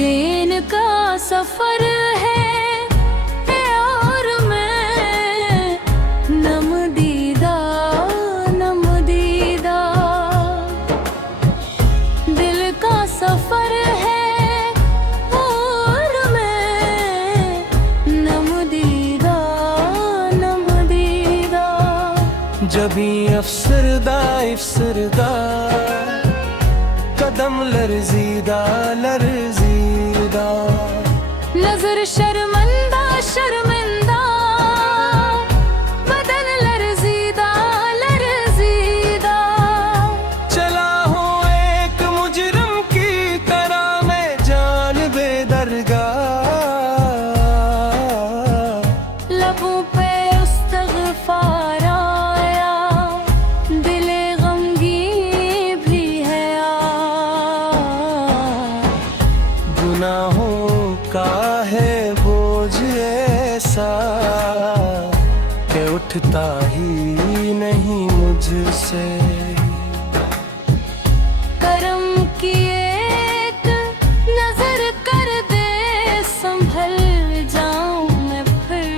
दिन का सफर है और मैं नमदीदा नमदीदा। दिल का सफर है और मैं नमदीदा नमदीदा। जबी अफसरदा इफ्सरदा कदम लरजीदा लरजीदा। नजर शर्मंदा शर्मिंदा बदन लरजीदा लरजीदा। चला हूँ एक मुजरिम की तरह मैं जान बेदरगाह। लबों पे इस्तग़फ़ार आया दिले गमगीन भी है गुनाहों का है बोझ ऐसा कि उठता ही नहीं मुझसे। करम की एक नजर कर दे संभल जाऊं मैं फिर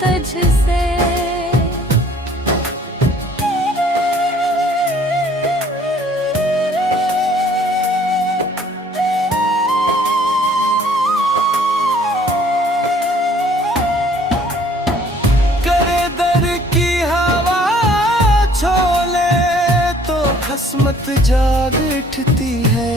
तुझसे। करे दर की हवा छोले तो खस्मत जाग उठती है।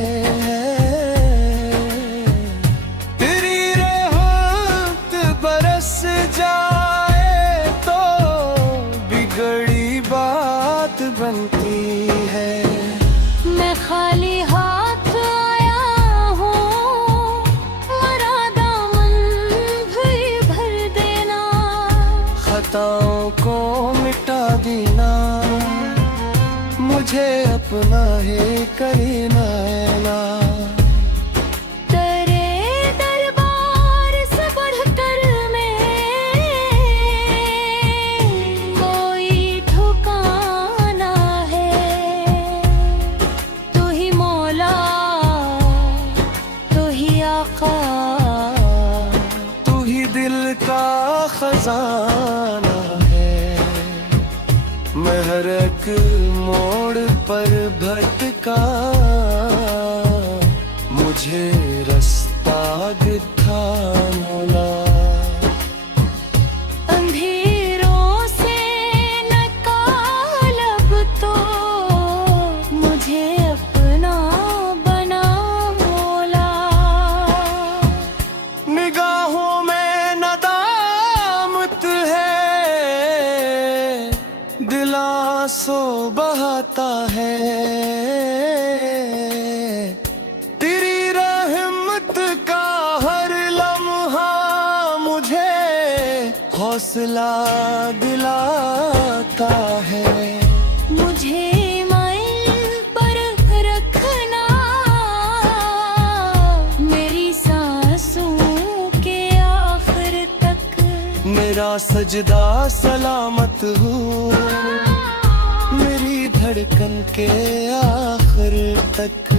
तेरी रहमत बरस जाए तो बिगड़ी बात बनती है। मैं खाली हाथ आया हूँ मरा दामन भी भर देना। खताओं को मिटा देना मुझे अपना है करना ना। तेरे दरबार से बढ़कर मैं कोई ठिकाना है। तू ही मौला तू ही आका तू ही दिल का खजाना है। मैं हर एक मोड़ पर भटका मुझे रास्ता दिखा मौला। अंधेरों से निकाल अब तो मुझे अपना बना मौला। निगाहों में नदामत है दिल आंसू बहाता है। तेरी रहमत का हर लम्हा मुझे हौसला दिलाता है। मुझे माइल पर रखना मेरी सांसों के आखिर तक। मेरा सजदा सलामत हो मेरी धड़कन के आखिर तक।